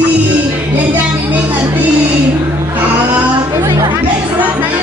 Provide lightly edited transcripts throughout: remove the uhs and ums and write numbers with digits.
ngerti, yang ini ngerti. Surat mana?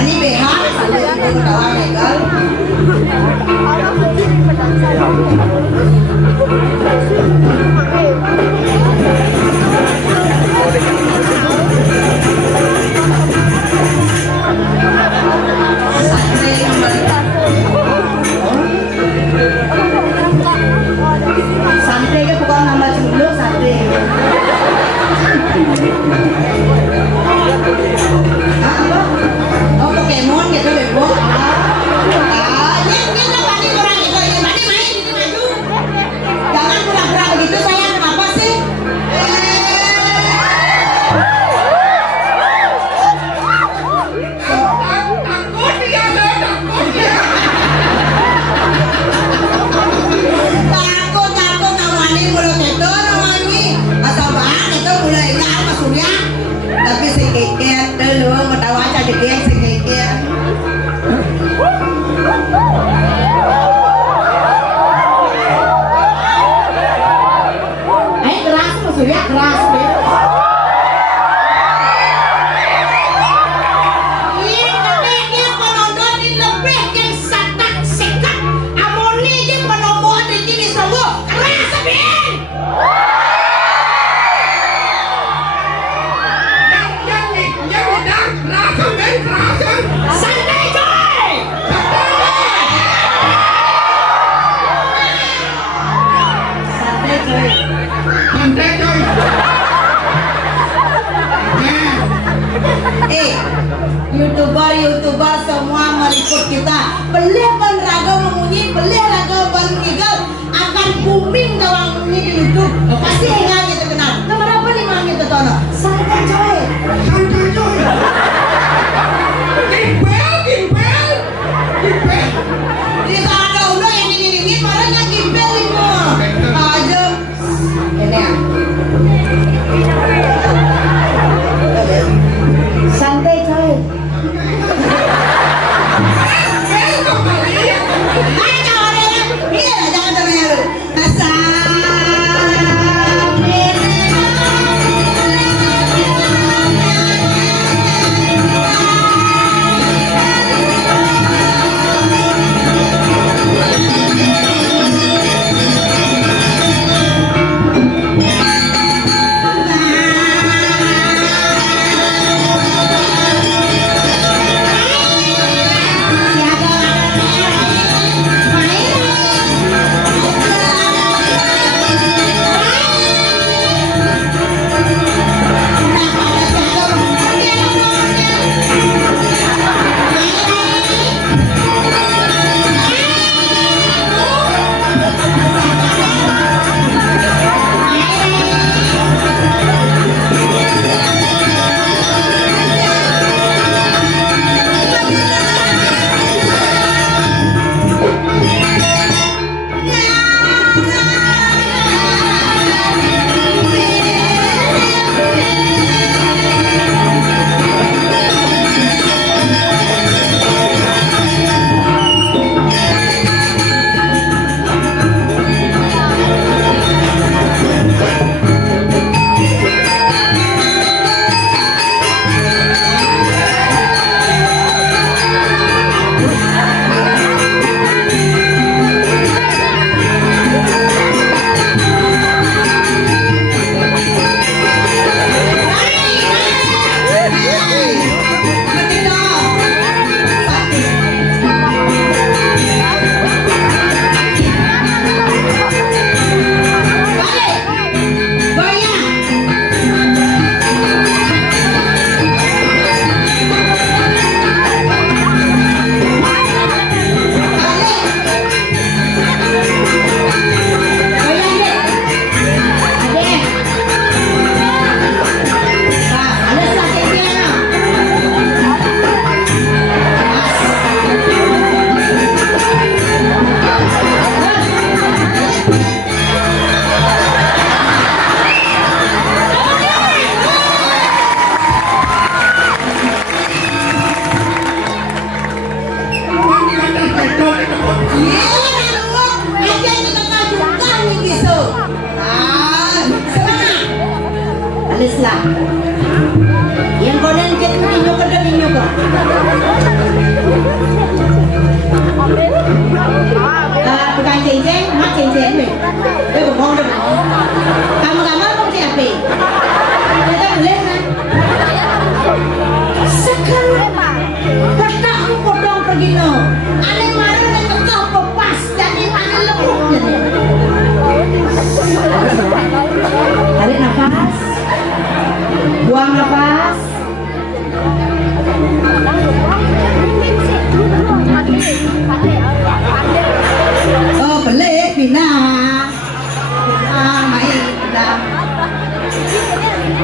Ini BH, saya itu kawan legal. Santai ke bukan nama dulu santai. Oh Pokemon gitu bebo. Dia mandi kurang gitu ya mandi main ini maju. Jangan pura-pura begitu sayang kenapa sih? Takut dia takut namanya mulut itu namanya asal banget itu mulai ingat sama Surya tapi si keket dulu mau aja dikit si keket keras sama Surya keras deh. YouTuber semua meliput kita. Beli raga memunyi, beli raga bergigal akan booming dalam bunyi di YouTube. Pasti enggak gitu kenal. Kenapa nih mang gitu tono? Santai coy. Santai coy. Gimbel. Kita ada udah yang dingin marahnya gimbel itu. Aja. Ini ya. Santai coy. alis lah. Yang konen ket ninyo ka dan ninyo ka. Tukang cincin, mak cincin deh. Bengong deh. Kamu mau siapa? Kita boleh kan? Sekarang kata aku potong pergi no. Ane marah ane tekah pepas dan ini ane lemuk jadi. Tarik nafas. Buang nafas. Oh boleh pindah. Main pindah.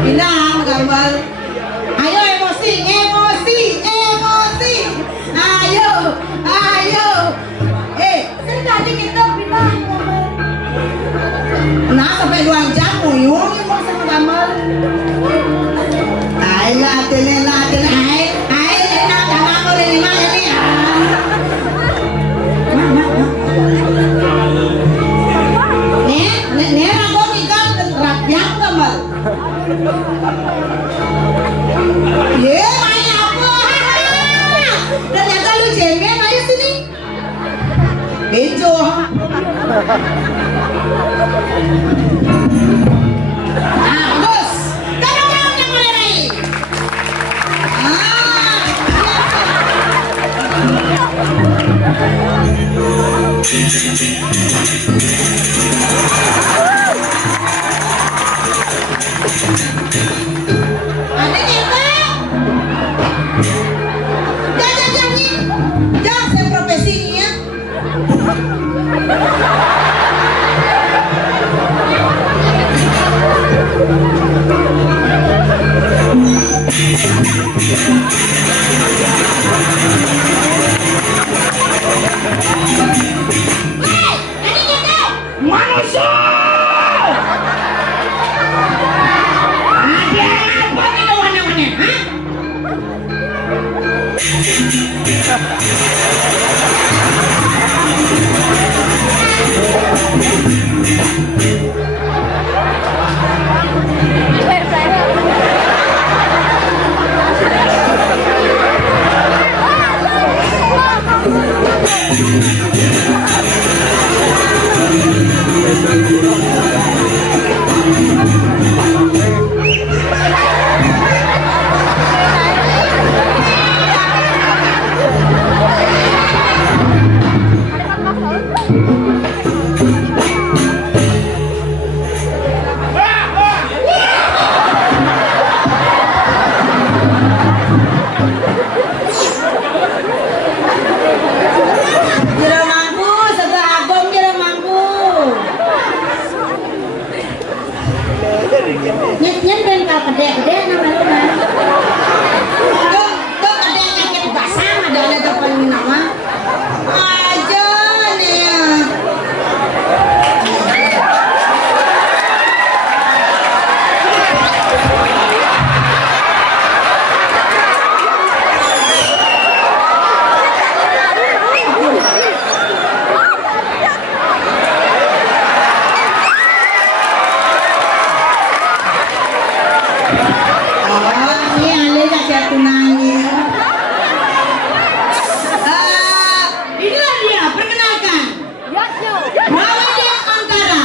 Pindah gambar. Ayo emosi. Ayo. Tadi kita pindah gambar. Nah sampai 2 jam uyung mau sama gambar. Ayo latihan. Ayo enak gambar boleh 5 ini. Nih aku nikah rakyat gambar. Ye, main apa? Ternyata lu cemen, ayo sini. Bejo. Nah, bos. Kadang-kadang yang mulai. Ada kita. Jangan saya profesinya. Manusia. Nyet ben kal gede namanya. Tuh ada yang nyakit basah, ada telepon nama. Aja nih. Inilah dia, perkenalkan Muhammadiyah Antara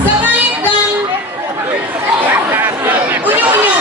Sebaik dan Unyu-unyu.